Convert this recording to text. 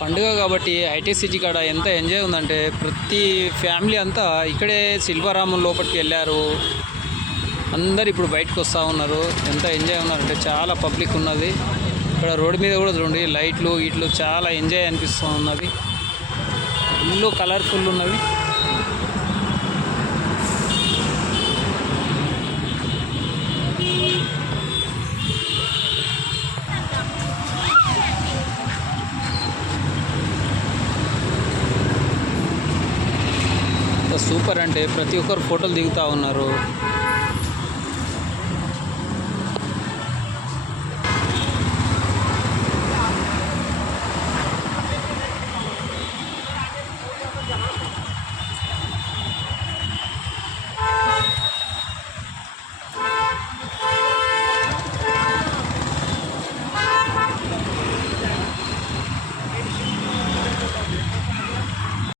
పండుగ కాబట్టి IT city కాడ ఎంత ఎంజాయ్ ఉందంటే ప్రతి ఫ్యామిలీ అంతా ఇక్కడే శిల్పారామం లోపలికి వెళ్ళారు. అందరు ఇప్పుడు బయటకు వస్తూ ఉన్నారు. ఎంత ఎంజాయ్ ఉన్నారంటే చాలా పబ్లిక్ ఉన్నది. ఇక్కడ రోడ్డు మీద కూడా చూడండి లైట్లు ఇట్లు చాలా ఎంజాయ్ అనిపిస్తూ ఉన్నది. ఫుల్ కలర్ఫుల్ ఉన్నవి. సూపర్ అంటే ప్రతి ఒక్కరు ఫోటోలు దిగుతూ ఉన్నారు.